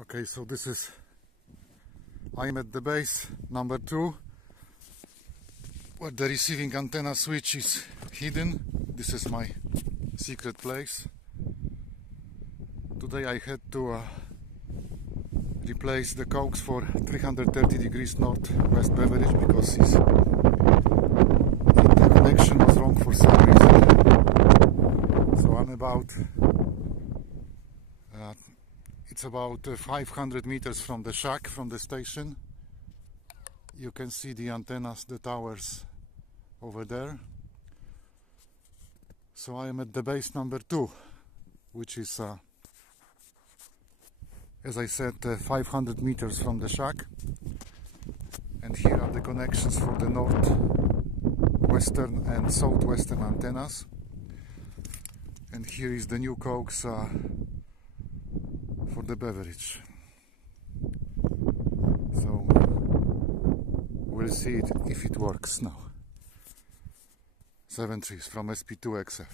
Okay, so I'm at the base number 2, where the receiving antenna switch is hidden. This is my secret place. Today I had to replace the coax for 330 degrees northwest beverage because the connection was wrong for some reason. So I'm it's about 500 meters from the shack, from the station. You can see the antennas, the towers over there. So I am at the base number 2, which is as I said, 500 meters from the shack. And here are the connections for the northwestern and southwestern antennas. And here is the new coax for the beverage. So we'll see if it works now. 7 trees from SP2XF.